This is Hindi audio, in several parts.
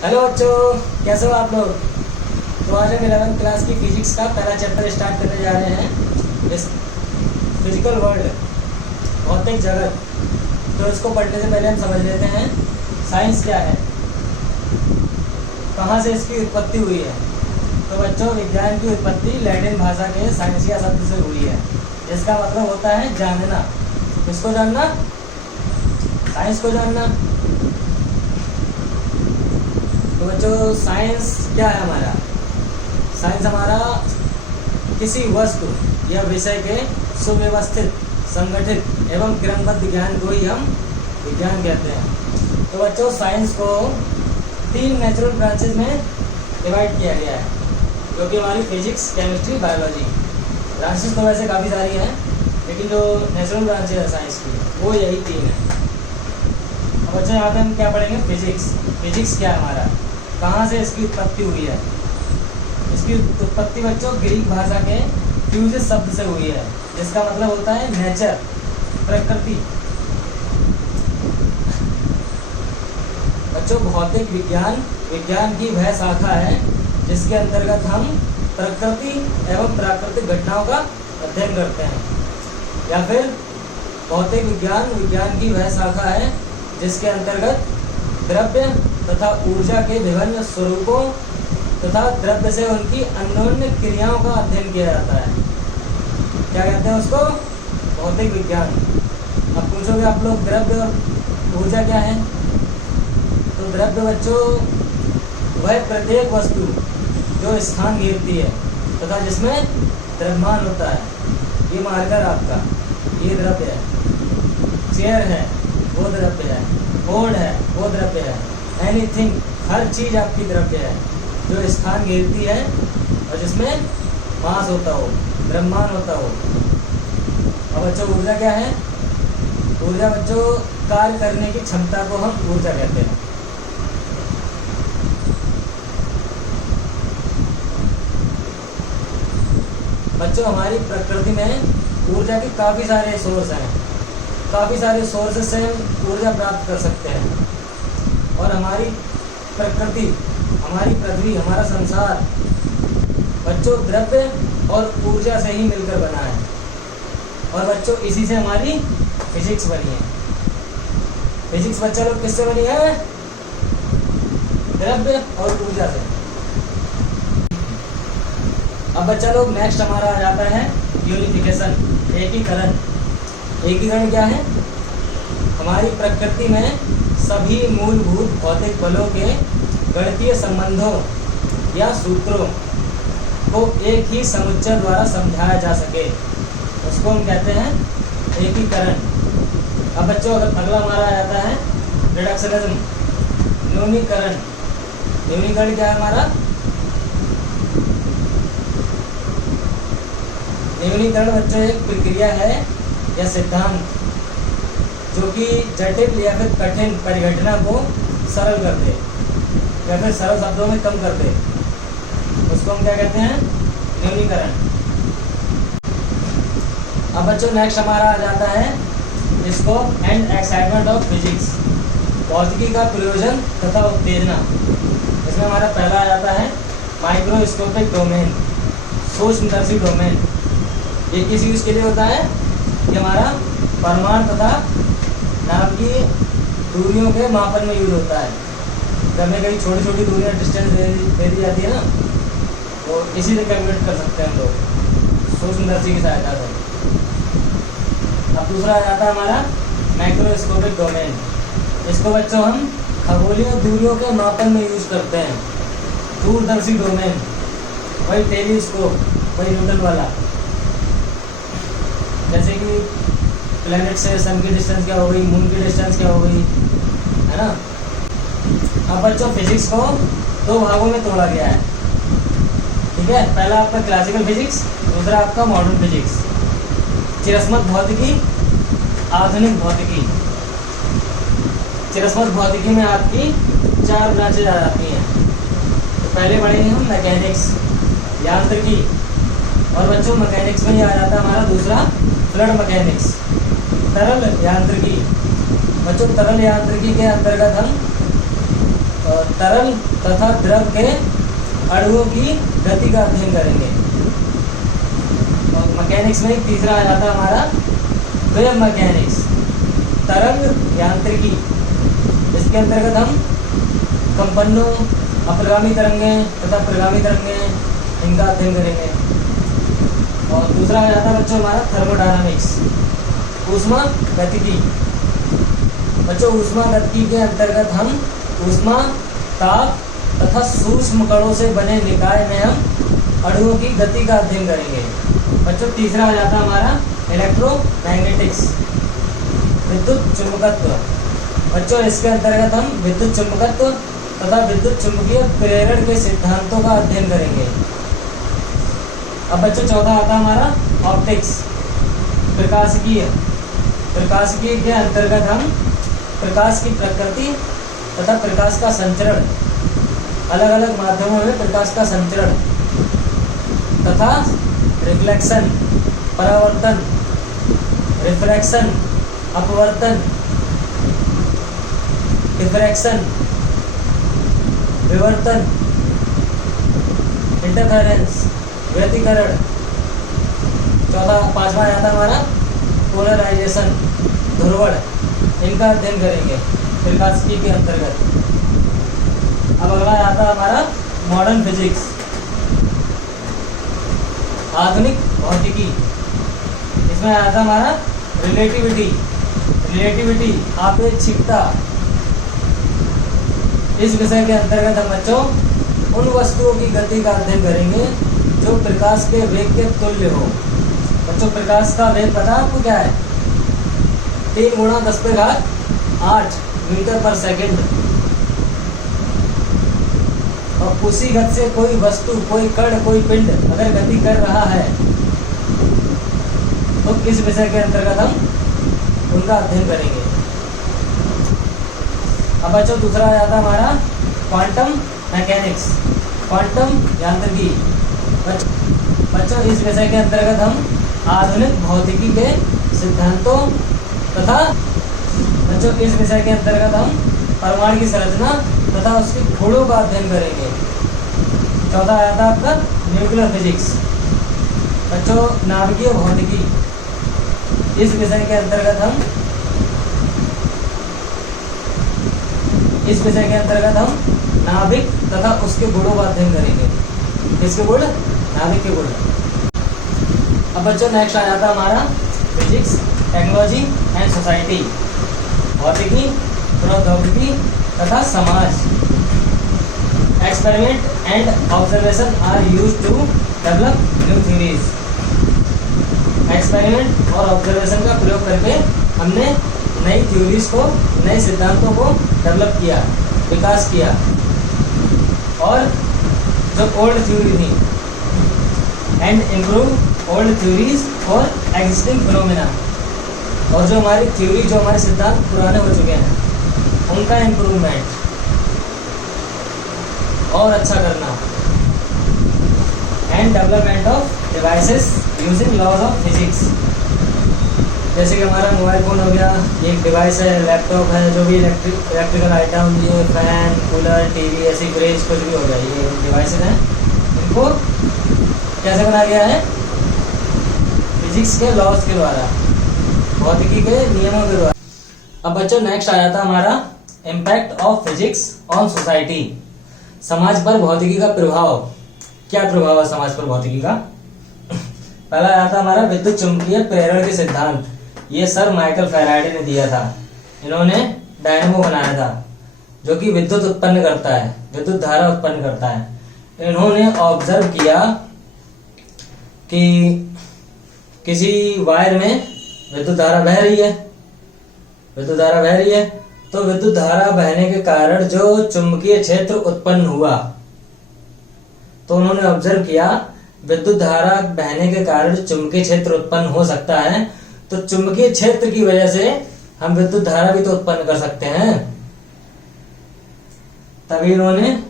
हेलो बच्चों, कैसे हो आप लोग। तो आज हम 11th क्लास की फिजिक्स का पहला चैप्टर स्टार्ट करने जा रहे हैं। इस फिजिकल वर्ल्ड, भौतिक जगत। तो इसको पढ़ने से पहले हम समझ लेते हैं साइंस क्या है, कहाँ से इसकी उत्पत्ति हुई है। तो बच्चों, विज्ञान की उत्पत्ति लैटिन भाषा के साइंसिया शब्द से हुई है। इसका मतलब होता है जानना। किसको जानना? साइंस को जानना। तो बच्चों, साइंस क्या है हमारा? साइंस हमारा किसी वस्तु या विषय के सुव्यवस्थित, संगठित एवं क्रमबद्ध ज्ञान को ही हम विज्ञान कहते हैं। तो बच्चों, साइंस को 3 नेचुरल ब्रांचेज में डिवाइड किया गया है, जो कि हमारी फिजिक्स, केमिस्ट्री, बायोलॉजी। ब्रांचेस तो वैसे काफ़ी सारी हैं, लेकिन जो नेचुरल ब्रांचेज है साइंस की वो यही 3 है। अब बच्चों, यहाँ पे हम क्या पढ़ेंगे? फिजिक्स। फिजिक्स क्या है हमारा? कहाँ से इसकी उत्पत्ति हुई है? इसकी उत्पत्ति बच्चों ग्रीक भाषा के फ्यूजिस शब्द से हुई है, जिसका मतलब होता है नेचर, प्रकृति। बच्चों, भौतिक विज्ञान विज्ञान की वह शाखा है जिसके अंतर्गत हम प्रकृति एवं प्राकृतिक घटनाओं का अध्ययन करते हैं। या फिर भौतिक विज्ञान विज्ञान की वह शाखा है जिसके अंतर्गत द्रव्य तथा ऊर्जा के विभिन्न स्वरूपों तथा द्रव्य से उनकी अन्योन्य क्रियाओं का अध्ययन किया जाता है। क्या कहते हैं उसको? भौतिक विज्ञान। अब पूछोगे आप लोग, द्रव्य और ऊर्जा क्या है? तो द्रव्य बच्चों वह प्रत्येक वस्तु जो स्थान घेरती है तथा जिसमें द्रव्यमान होता है। ये मार्कर आपका, ये द्रव्य है। चेयर है, वो द्रव्य है। बोर्ड है, वो द्रव्य है। एनीथिंग, हर चीज़ आपकी द्रव्य है जो स्थान घेरती है और जिसमें मास होता हो, द्रव्यमान होता हो। अब बच्चों, ऊर्जा क्या है? ऊर्जा बच्चों कार्य करने की क्षमता को हम ऊर्जा कहते हैं। बच्चों, हमारी प्रकृति में ऊर्जा के काफ़ी सारे सोर्स हैं। काफ़ी सारे सोर्सेज से हम ऊर्जा प्राप्त कर सकते हैं। और हमारी प्रकृति, हमारी पृथ्वी, हमारा संसार बच्चों द्रव्य और ऊर्जा से ही मिलकर बना है। और बच्चों, इसी से हमारी फिजिक्स बनी है। फिजिक्स बच्चा लोग किससे बनी है? द्रव्य और ऊर्जा से। अब बच्चा लोग, नेक्स्ट हमारा आ जाता है यूनिफिकेशन, एकीकरण। एकीकरण क्या है? हमारी प्रकृति में सभी मूलभूत भौतिक बलों के गणितीय संबंधों या सूत्रों को एक ही समुच्चय द्वारा समझाया जा सके, उसको हम कहते हैं एकीकरण। अब बच्चों, अगला हमारा आ जाता है रिडक्शनिज्म, न्यूनीकरण। न्यूनीकरण क्या है हमारा? न्यूनीकरण बच्चों एक प्रक्रिया है या सिद्धांत जो कि जटिल या फिर कठिन परिघटना को सरल कर दे या फिर सरल शब्दों में कम कर दे, उसको हम क्या कहते हैं? न्यूनीकरण। अब बच्चों, नेक्स्ट हमारा आ जाता है scope and excitement of physics, भौतिकी का प्रयोजन तथा उत्तेजना। इसमें हमारा पहला आ जाता है माइक्रोस्कोपिक डोमेन, सूक्ष्मदर्शी डोमेन। ये किस यूज के लिए होता है? ये हमारा परमाणु तथा नाम की दूरियों के मापन में यूज होता है। जब हमें कहीं छोटी छोटी दूरियां डिस्टेंस दे दी जाती है ना, तो इसी से कैलकुलेट कर सकते हैं हम लोग सूक्ष्मदर्शी की सहायता से। अब दूसरा आ जाता है हमारा माइक्रोस्कोपिक डोमेन। इसको बच्चों हम खगोलीय दूरियों के मापन में यूज करते हैं। दूरदर्शी डोमेन, वही टेलीस्कोप, वही न्यूटन वाला। जैसे कि प्लैनेट से सन की डिस्टेंस क्या हो गई, मून की डिस्टेंस क्या हो गई, है ना। अब बच्चों, फिजिक्स को 2 भागों में तोड़ा गया है, ठीक है। पहला आपका क्लासिकल फिजिक्स, दूसरा आपका मॉडर्न फिजिक्स। चिरस्मत भौतिकी, आधुनिक भौतिकी। चिरस्मत भौतिकी में आपकी 4 ब्रांचेज आ जाती हैं। तो पहले पढ़ेंगे हम मैकेनिक्स, यांत्रिकी। और बच्चों, मैकेनिक्स में ही आ जाता है हमारा दूसरा फ्लूइड मैकेनिक्स, तरल यांत्रिकी। बच्चों, तरल यांत्रिकी के अंतर्गत हम तरल तथा द्रव के अणुओं की गति का अध्ययन करेंगे। और मैकेनिक्स में तीसरा आ जाता है हमारा वेव मैकेनिक्स, तरंग यांत्रिकी। इसके अंतर्गत हम कंपनों, अपरिगामी तरंगें तथा परिगामी तरंगें, इनका अध्ययन करेंगे। और दूसरा आ जाता है बच्चों हमारा थर्मोडायनामिक्स, ऊष्मा गतिकी। बच्चों ऊष्मा गतिकी के अंतर्गत हम ऊष्मा, ताप तथा सूक्ष्म कणों से बने निकाय में हम अणुओं की गति का अध्ययन करेंगे। बच्चों तीसरा आ जाता है हमारा इलेक्ट्रोमैग्नेटिक्स, विद्युत चुंबकत्व। बच्चों इसके अंतर्गत हम विद्युत चुंबकत्व तथा विद्युत चुंबकीय प्रेरण के सिद्धांतों का अध्ययन करेंगे। अब बच्चों चौथा आता है हमारा ऑप्टिक्स, प्रकाशिकीय। प्रकाशिकीय के अंतर्गत हम प्रकाश की प्रकृति तथा प्रकाश का संचरण, अलग अलग माध्यमों में प्रकाश का संचरण तथा रिफ्लेक्शन, परावर्तन, रिफ्रैक्शन, अपवर्तन, डिफ्रैक्शन, विवर्तन, इंटरफेरेंस, व्यतिकरण। पांचवा आता हमारा पोलराइजेशन, ध्रुवण, इनका अध्ययन करेंगे प्रकाशिकी के अंतर्गत। अब अगला आता है हमारा मॉडर्न फिजिक्स, आधुनिक भौतिकी। इसमें आता हमारा रिलेटिविटी, आपेक्षिकता। इस विषय के अंतर्गत हम बच्चों उन वस्तुओं की गति का अध्ययन करेंगे जो प्रकाश के वेग के तुल्य हो। बच्चों प्रकाश का वेग पता आपको क्या है? 3 × 10⁸ मीटर पर सेकंड। और उसी गति से कोई वस्तु, कोई कण, कोई पिंड अगर गति कर रहा है तो किस विषय के अंतर्गत हम उनका अध्ययन करेंगे। अब बच्चों दूसरा आ जाता हमारा क्वांटम मैकेनिक्स, क्वांटम यांत्रिकी। बच्चों इस विषय के अंतर्गत हम आधुनिक भौतिकी के सिद्धांतों तथा बच्चों इस विषय के अंतर्गत हम परमाणु की संरचना तथा उसके गुणों का अध्ययन करेंगे। चौथा आया था आपका न्यूक्लियर फिजिक्स। बच्चों नाभिकीय भौतिकी, इस विषय के अंतर्गत हम नाभिक तथा उसके गुणों का अध्ययन करेंगे। किसके गुण? नाभिक के गुण। अब बच्चों नेक्स्ट आ जाता हमारा फिजिक्स, टेक्नोलॉजी एंड सोसाइटी, भौतिकी, प्रौद्योगिकी तथा समाज। Experiment and observation are used to develop new theories. Experiment और ऑब्जर्वेशन का प्रयोग करके हमने नई थ्योरीज को, नए सिद्धांतों को डेवलप किया, विकास किया। और जो ओल्ड थ्योरी थी and improve old theories for existing phenomena. और जो हमारी थ्योरी, जो हमारे सिद्धांत पुराने हो चुके हैं उनका इम्प्रूवमेंट और अच्छा करना। And development of devices using laws of physics. जैसे कि हमारा मोबाइल फ़ोन हो गया, ये एक डिवाइस है, लैपटॉप है, जो भी इलेक्ट्रिकल आइटम, ये फैन, कूलर, टीवी, ऐसी फ्रिज, कुछ भी हो गया, ये डिवाइसेस हैं। इनको कैसे बनाया गया है? फिजिक्स के लॉज के द्वारा, भौतिकी के नियमों के द्वारा। अब बच्चों नेक्स्ट आ जाता हमारा impact of physics on society, समाज पर भौतिकी का प्रभाव। क्या प्रभाव है समाज पर भौतिकी का? पहला आया था हमारा विद्युत चुंबकीय प्रेरण के सिद्धांत। ये सर माइकल फैराडे ने दिया था। इन्होंने डायनेमो बनाया था जो कि विद्युत उत्पन्न करता है, विद्युत धारा उत्पन्न करता है। इन्होंने ऑब्जर्व किया कि किसी वायर में विद्युत धारा बह रही है, तो विद्युत धारा बहने के कारण जो चुंबकीय क्षेत्र उत्पन्न हुआ, तो उन्होंने ऑब्जर्व किया विद्युत धारा बहने के कारण चुंबकीय क्षेत्र उत्पन्न हो सकता है, तो चुंबकीय क्षेत्र की वजह से हम विद्युत धारा भी तो उत्पन्न कर सकते हैं। तभी इन्होंने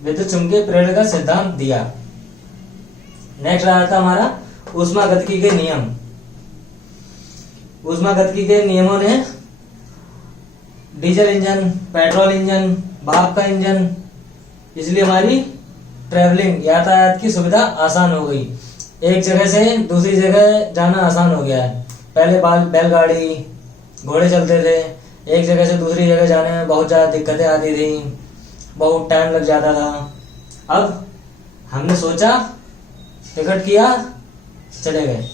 विद्युत चुंबकीय प्रेरण का सिद्धांत दिया। नेक्स्ट आया था हमारा ऊष्मागतिकी के नियम। ऊष्मागतिकी के नियमों ने डीजल इंजन, पेट्रोल इंजन, भाप का इंजन, इसलिए हमारी ट्रैवलिंग यातायात की सुविधा आसान हो गई। एक जगह से दूसरी जगह जाना आसान हो गया है। पहले बैलगाड़ी, घोड़े चलते थे, एक जगह से दूसरी जगह जाने में बहुत ज़्यादा दिक्कतें आती थी, बहुत टाइम लग जाता था। अब हमने सोचा, टिकट किया, चले गए,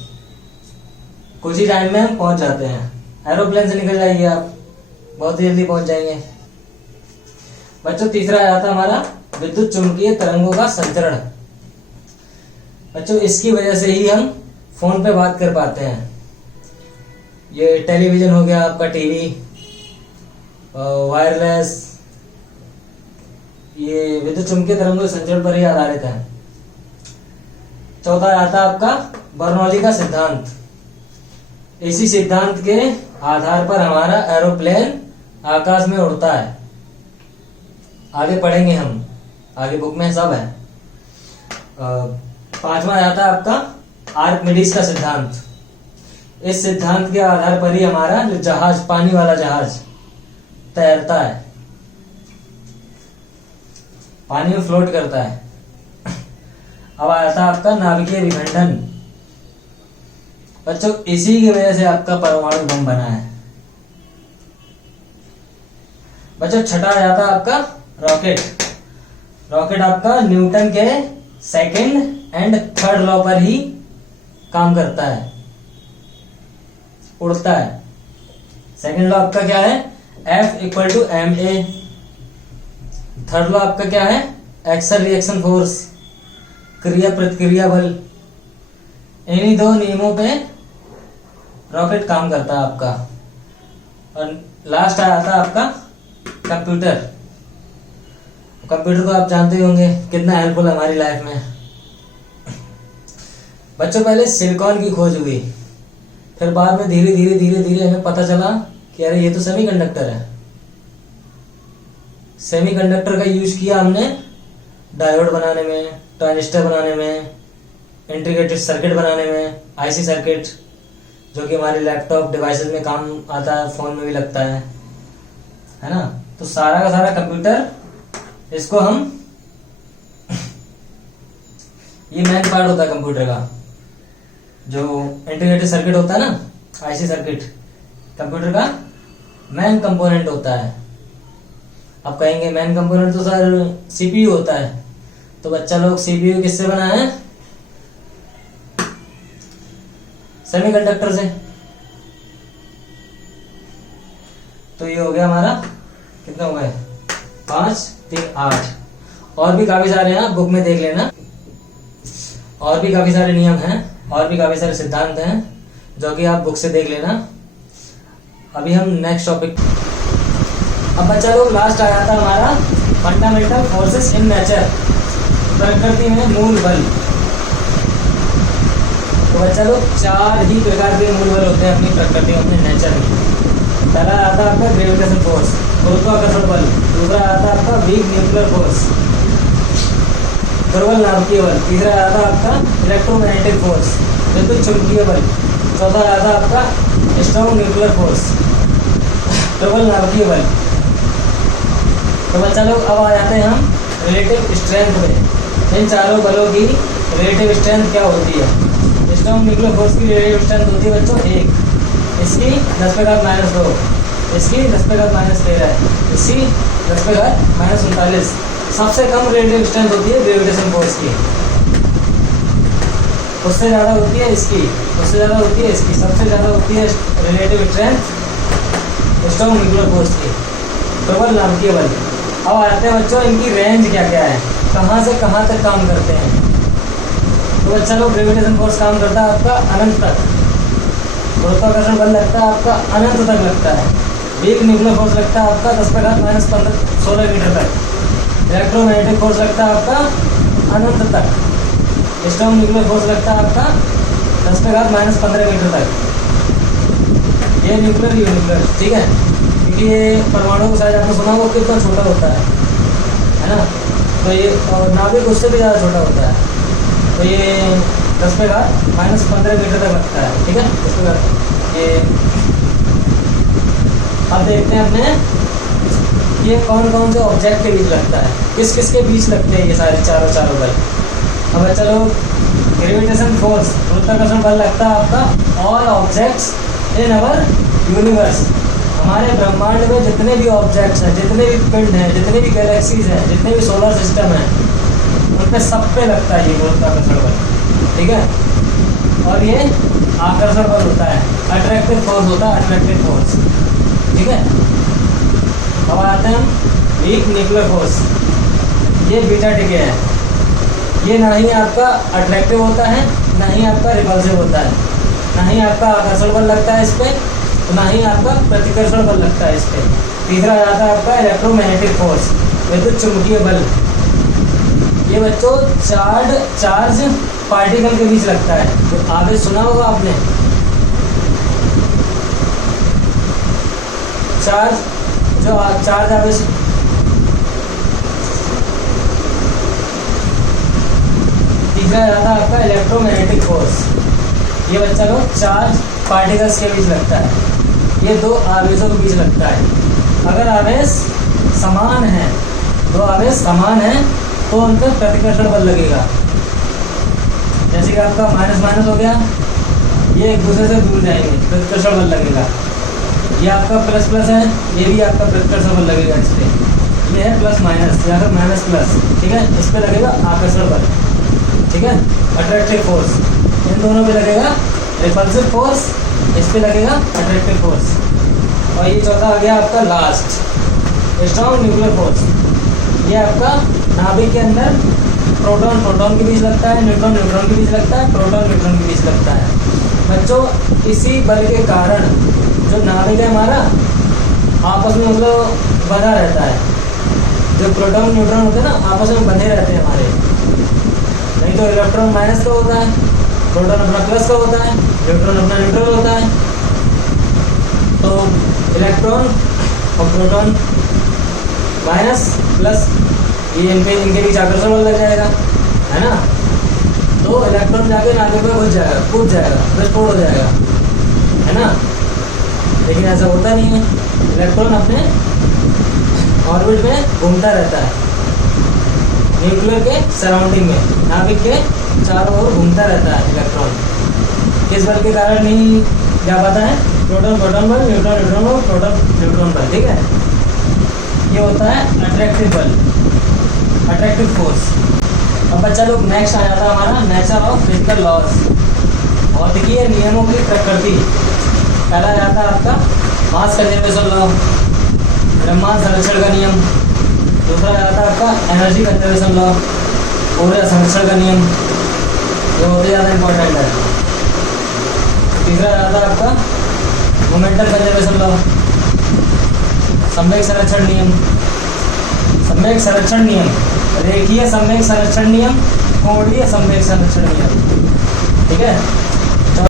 कुछ ही टाइम में हम पहुंच जाते हैं। एरोप्लेन से निकल जाइए आप, बहुत ही जल्दी पहुंच जाएंगे। बच्चों तीसरा आया था हमारा विद्युत चुंबकीय तरंगों का संचरण। बच्चों इसकी वजह से ही हम फोन पे बात कर पाते हैं। ये टेलीविजन हो गया आपका, टीवी, वायरलेस, ये विद्युत चुंबकीय तरंगों के संचरण पर ही आधारित है। चौथा आता आपका बर्नौली का सिद्धांत। इसी सिद्धांत के आधार पर हमारा एरोप्लेन आकाश में उड़ता है। आगे पढ़ेंगे हम, आगे बुक में सब है। पांचवा आता है आपका आर्किमिडीज का सिद्धांत। इस सिद्धांत के आधार पर ही हमारा जो जहाज, पानी वाला जहाज तैरता है, पानी में फ्लोट करता है। अब आता है आपका नाभिकीय विखंडन। बच्चों इसी की वजह से आपका परमाणु बम बना है। बच्चों छठा आता है आपका रॉकेट। रॉकेट आपका न्यूटन के सेकंड एंड थर्ड लॉ पर ही काम करता है, उड़ता है। सेकंड लॉ आपका क्या है? F=ma। थर्ड लॉ आपका क्या है? एक्शन रिएक्शन फोर्स, क्रिया प्रतिक्रिया बल। इन्हीं दो नियमों पे रॉकेट काम करता है आपका। और लास्ट आया था आपका कंप्यूटर। कंप्यूटर तो आप जानते ही होंगे कितना हेल्पफुल है हमारी लाइफ में। बच्चों पहले सिलिकॉन की खोज हुई, फिर बाद में धीरे धीरे धीरे धीरे हमें पता चला कि अरे ये तो सेमीकंडक्टर है। सेमीकंडक्टर का यूज किया हमने डायोड बनाने में, ट्रांजिस्टर बनाने में, इंटीग्रेटेड सर्किट बनाने में, आईसी सर्किट, जो कि हमारे लैपटॉप डिवाइसेस में काम आता है, फोन में भी लगता है ना। तो सारा का सारा कंप्यूटर, इसको हम ये मेन पार्ट होता है कंप्यूटर का, जो इंटीग्रेटेड सर्किट होता है ना, आईसी सर्किट, कंप्यूटर का मेन कंपोनेंट होता है। आप कहेंगे मेन कंपोनेंट तो सर सीपीयू होता है, तो बच्चा लोग सीपीयू किससे बना है? सेमीकंडक्टर से। तो ये हो गया हमारा, कितना हो गया? 5, 3, 8। और भी काफी सारे हैं, बुक में देख लेना। और भी काफी सारे नियम हैं, और भी काफी सारे सिद्धांत हैं, जो कि आप बुक से देख लेना। अभी हम नेक्स्ट टॉपिक। अब बच्चा लोग लास्ट आया था हमारा फंडामेंटल फोर्सेस इन नेचर, प्रकृति में मूल बल। तो बच्चा लोग 4 ही प्रकार के मूल बल होते हैं अपनी प्रकृति में, अपने नेचर में। पहला आता है आपका ग्रेविटेशन फोर्स, गुरुत्वाकर्षण बल। दूसरा आता है आपका वीक न्यूक्लियर फोर्स, दुर्बल नाभिकीय बल। तीसरा आता है आपका इलेक्ट्रोमैग्नेटिक फोर्स, विद्युत चुंबकीय बल। चौथा आता है आपका स्ट्रॉन्ग न्यूक्लियर फोर्स, प्रबल नाभिकीय बल। तो बच्चा लोग अब आ जाते हैं हम रिलेटिव स्ट्रेंथ में। इन चारों बलों की रिलेटिव स्ट्रेंथ क्या होती है? स्ट्रॉन्ग न्यूक्लियर फोर्स की रिलेटिव स्ट्रेंथ होती है बच्चों 1, इसकी 10⁻², इसकी 10⁻13, इसकी 10⁻39। सबसे कम रिलेटिव स्ट्रेंथ होती है ग्रेविटेशन फोर्स की, उससे ज़्यादा होती है इसकी, उससे ज़्यादा होती है इसकी, सबसे ज़्यादा होती है relative strength strong nuclear force की, प्रबल नाभिकीय बल। अब आते हैं बच्चों इनकी रेंज क्या क्या है, कहाँ से कहाँ तक काम करते हैं। तो बच्चा लोग ग्रेविटेशन फोर्स काम करता है आपका अनंत तक, गुरुत्वाकर्षण बल लगता है आपका अनंत तक लगता है, वीक न्यूक्लियर फोर्स लगता है आपका 10⁻16 मीटर तक, इलेक्ट्रोमैग्नेटिक फोर्स लगता है आपका अनंत तक, स्ट्रॉन्ग न्यूक्लियर फोर्स लगता है आपका 10⁻15 मीटर तक। ये न्यूक्लियर, ये न्यूक्लियर, ठीक है, क्योंकि ये परमाणु का साइज आपने सुना वो कितना छोटा होता है ना। तो ये और नाभिक उससे भी ज़्यादा छोटा होता है। तो ये 10⁻15 मीटर तक लगता है, ठीक है। इसके बाद ये अब देखते हैं अपने ये कौन कौन से ऑब्जेक्ट के बीच लगता है, किस किस के बीच लगते हैं ये सारे चारों बल। अब चलो, ग्रेविटेशन फोर्स, गुरुत्वाकर्षण बल लगता है आपका all objects in our universe. हमारे ब्रह्मांड में जितने भी ऑब्जेक्ट्स हैं, जितने भी पिंड हैं, जितने भी गैलेक्सीज हैं, जितने भी सोलर सिस्टम हैं, उन पे सब पे लगता है ये गुरुत्वाकर्षण बल। ठीक है, और ये आकर्षण बल होता है, अट्रैक्टिव फोर्स होता है, अट्रैक्टिव फोर्स। ठीक है, अब आते हैं हम वीक न्यूक्लियर फोर्स। ये बीटा टिके है, ये ना ही आपका अट्रैक्टिव होता है, ना ही आपका रिपल्सिव होता है, ना ही आपका आकर्षण बल लगता है इस पर, तो ना ही आपका प्रतिकर्षण बल लगता है इस पर। तीसरा आता है आपका इलेक्ट्रोमैग्नेटिक फोर्स, विद्युत चुंबकीय बल। ये बच्चों चार्ज पार्टिकल के बीच लगता है, तो आगे सुना होगा आपने, चार्ज आवेश। तीसरा आता है आपका इलेक्ट्रोमैग्नेटिक फोर्स। ये बच्चा लोग चार्ज पार्टिकल्स के बीच लगता है, ये दो आवेशों के बीच लगता है। अगर आवेश समान है, दो आवेश समान है, तो उन पर प्रतिकर्षण बल लगेगा। जैसे कि आपका माइनस माइनस हो गया, ये एक दूसरे से दूर जाएंगे, प्रतिकर्षण बल लगेगा। ये आपका प्लस प्लस है, ये भी आपका प्रतिकर्षण बल लगेगा इस पर। ये है प्लस माइनस या फिर माइनस प्लस, ठीक है, इस पर लगेगा आकर्षण बल। ठीक है, अट्रैक्टिव फोर्स इन दोनों पे लगेगा, रिपल्सिव फोर्स इस पे लगेगा अट्रैक्टिव फोर्स। और ये चौथा आ गया आपका लास्ट, स्ट्रॉन्ग न्यूक्लियर फोर्स। ये आपका नाभिक के अंदर प्रोटॉन के बीच लगता है, न्यूट्रॉन के बीच लगता है, प्रोटॉन के बीच लगता है। बच्चों, इसी बल के कारण जो नाभिक है हमारा आपस में मतलब बंधा रहता है। जो प्रोटॉन न्यूट्रॉन होते हैं ना, आपस में बंधे रहते हैं हमारे। नहीं तो इलेक्ट्रॉन माइनस का होता है, प्रोटॉन अपना प्लस का होता है, न्यूट्रॉन अपना न्यूट्रल होता है। तो इलेक्ट्रॉन और प्रोटॉन माइनस प्लस, ये इनके बीच आकर्षण बल लग जाएगा, है ना। तो इलेक्ट्रॉन जाके नाभिक में घुस जाएगा, कूद जाएगा, विस्फोट हो जाएगा, है ना। लेकिन ऐसा होता नहीं है, इलेक्ट्रॉन अपने ऑर्बिट में घूमता रहता है, न्यूक्लियर के सराउंडिंग में, नाभिक के चारों ओर घूमता रहता है इलेक्ट्रॉन। किस बल के कारण नहीं क्या पता है, प्रोटॉन बल, न्यूट्रॉन बल, प्रोटॉन न्यूट्रॉन बल। ठीक है, ये होता है अट्रैक्टिव बल, अट्रैक्टिव फोर्स। अब बच्चा लोग नेक्स्ट आ जाता है हमारा नेचर ऑफ फिजिकल लॉज, भौतिकीय नियमों की प्रकृति। पहला आता है आपका मास कंजर्वेशन लॉ, द्रव्यमान संरक्षण का नियम। दूसरा आता है आपका एनर्जी कंजर्वेशन लॉ, ऊर्जा संरक्षण का नियम, ये बहुत ही ज़्यादा इंपॉर्टेंट है। तीसरा आता है आपका मोमेंटम कंजर्वेशन लॉ, सम्यक संरक्षण नियम, सम्यक संरक्षण नियम, रेखीय सम्यक संरक्षण नियम, कोणीय सम्यक संरक्षण नियम। ठीक है,